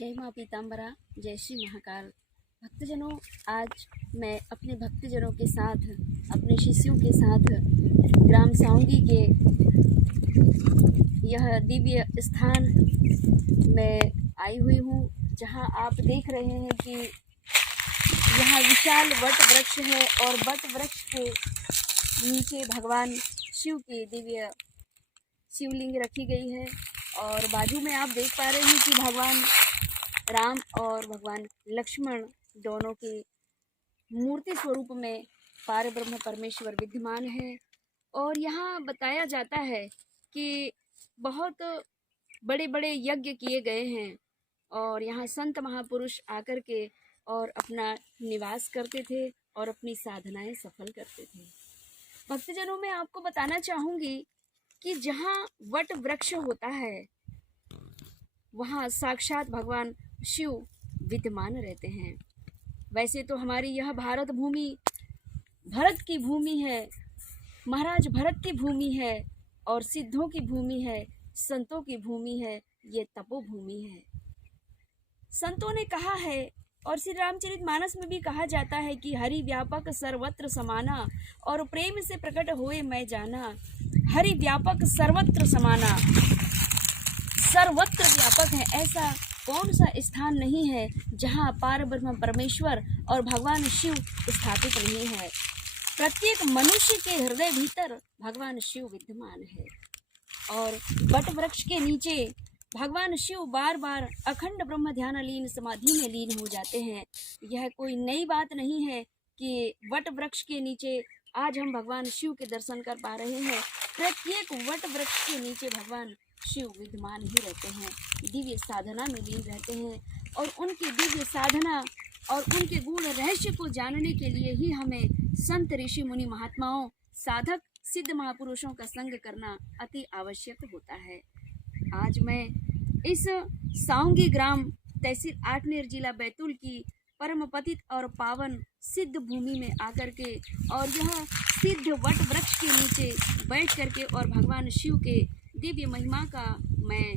जय माँ पीताम्बरा, जय श्री महाकाल। भक्तजनों, आज मैं अपने भक्तजनों के साथ, अपने शिष्यों के साथ ग्राम साउंगी के यह दिव्य स्थान में आई हुई हूँ, जहाँ आप देख रहे हैं कि यहाँ विशाल वट वृक्ष है और वट वृक्ष के नीचे भगवान शिव की दिव्य शिवलिंग रखी गई है। और बाजू में आप देख पा रहे हैं कि भगवान राम और भगवान लक्ष्मण दोनों की मूर्ति स्वरूप में पारब्रह्म परमेश्वर विद्यमान है। और यहाँ बताया जाता है कि बहुत बड़े बड़े यज्ञ किए गए हैं और यहाँ संत महापुरुष आकर के और अपना निवास करते थे और अपनी साधनाएं सफल करते थे। भक्तजनों, मैं आपको बताना चाहूँगी कि जहाँ वट वृक्ष होता है वहाँ साक्षात भगवान शिव विद्यमान रहते हैं। वैसे तो हमारी यह भारत भूमि भरत की भूमि है, महाराज भरत की भूमि है और सिद्धों की भूमि है, संतों की भूमि है, ये तपोभूमि है। संतों ने कहा है और श्री रामचरितमानस में भी कहा जाता है कि हरि व्यापक सर्वत्र समाना और प्रेम से प्रकट होए मैं जाना। हरि व्यापक सर्वत्र समाना, सर्वत्र व्यापक है। ऐसा कौन सा स्थान नहीं है जहाँ पारब्रह्म परमेश्वर और भगवान शिव स्थापित नहीं है। प्रत्येक मनुष्य के हृदय भीतर भगवान शिव विद्यमान है। और वट वृक्ष के नीचे भगवान शिव बार बार अखंड ब्रह्म ध्यान लीन समाधि में लीन हो जाते हैं। यह कोई नई बात नहीं है कि वट वृक्ष के नीचे आज हम भगवान शिव के दर्शन कर पा रहे हैं। प्रत्येक वट वृक्ष के नीचे भगवान शिव विद्यमान ही रहते हैं, दिव्य साधना में लीन रहते हैं। और उनकी दिव्य साधना और उनके गूढ़ रहस्य को जानने के लिए ही हमें संत ऋषि मुनि महात्माओं, साधक सिद्ध महापुरुषों का संग करना अति आवश्यक होता है। आज मैं इस साउंगी ग्राम तहसील आठनेर जिला बैतूल की परम पतित और पावन सिद्ध भूमि में आकर के और यह सिद्ध वट वृक्ष के नीचे बैठ करके और भगवान शिव के दिव्य महिमा का मैं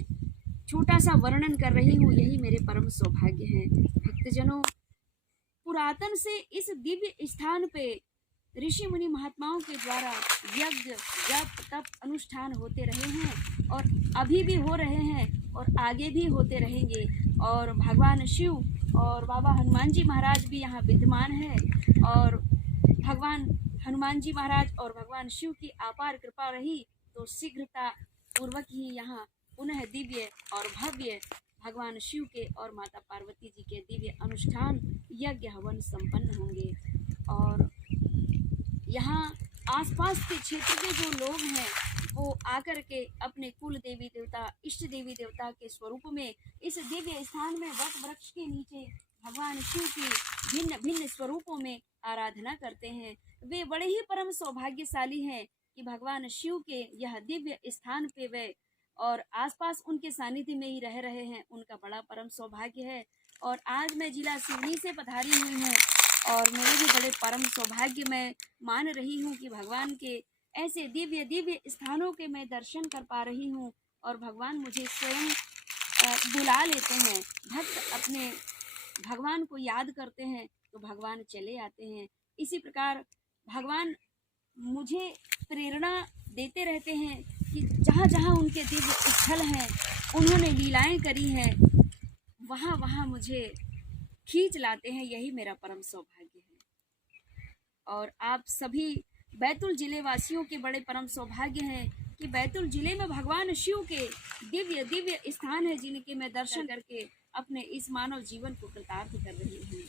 छोटा सा वर्णन कर रही हूँ। यही मेरे परम सौभाग्य है। भक्तजनों, पुरातन से इस दिव्य स्थान पे ऋषि मुनि महात्माओं के द्वारा यज्ञ जप तप अनुष्ठान होते रहे हैं और अभी भी हो रहे हैं और आगे भी होते रहेंगे। और भगवान शिव और बाबा हनुमान जी महाराज भी यहाँ विद्यमान है। और भगवान हनुमान जी महाराज और भगवान शिव की अपार कृपा रही तो शीघ्रता पूर्वक ही यहाँ पुनः दिव्य और भव्य भगवान शिव के और माता पार्वती जी के दिव्य अनुष्ठान यज्ञ हवन संपन्न होंगे। और यहाँ आसपास के क्षेत्र के जो लोग हैं वो आकर के अपने कुल देवी देवता, इष्ट देवी देवता के स्वरूप में इस दिव्य स्थान में वट वृक्ष के नीचे भगवान शिव की भिन्न भिन्न स्वरूपों में आराधना करते हैं। वे बड़े ही परम सौभाग्यशाली हैं कि भगवान शिव के यह दिव्य स्थान पे वे और आसपास उनके सानिध्य में ही रह रहे हैं। उनका बड़ा परम सौभाग्य है। और आज मैं जिला सिवनी से पधारी हुई हूँ और मेरे भी बड़े परम सौभाग्य मैं मान रही हूँ कि भगवान के ऐसे दिव्य दिव्य स्थानों के मैं दर्शन कर पा रही हूँ। और भगवान मुझे स्वयं बुला लेते हैं। भक्त अपने भगवान को याद करते हैं तो भगवान चले आते हैं। इसी प्रकार भगवान मुझे प्रेरणा देते रहते हैं कि जहाँ जहाँ उनके दिव्य स्थल हैं, उन्होंने लीलाएं करी हैं, वहाँ वहाँ मुझे खींच लाते हैं। यही मेरा परम सौभाग्य है। और आप सभी बैतूल जिले वासियों के बड़े परम सौभाग्य हैं कि बैतूल जिले में भगवान शिव के दिव्य दिव्य स्थान है जिनके मैं दर्शन करके अपने इस मानव जीवन को कृतार्थ कर रही हूँ।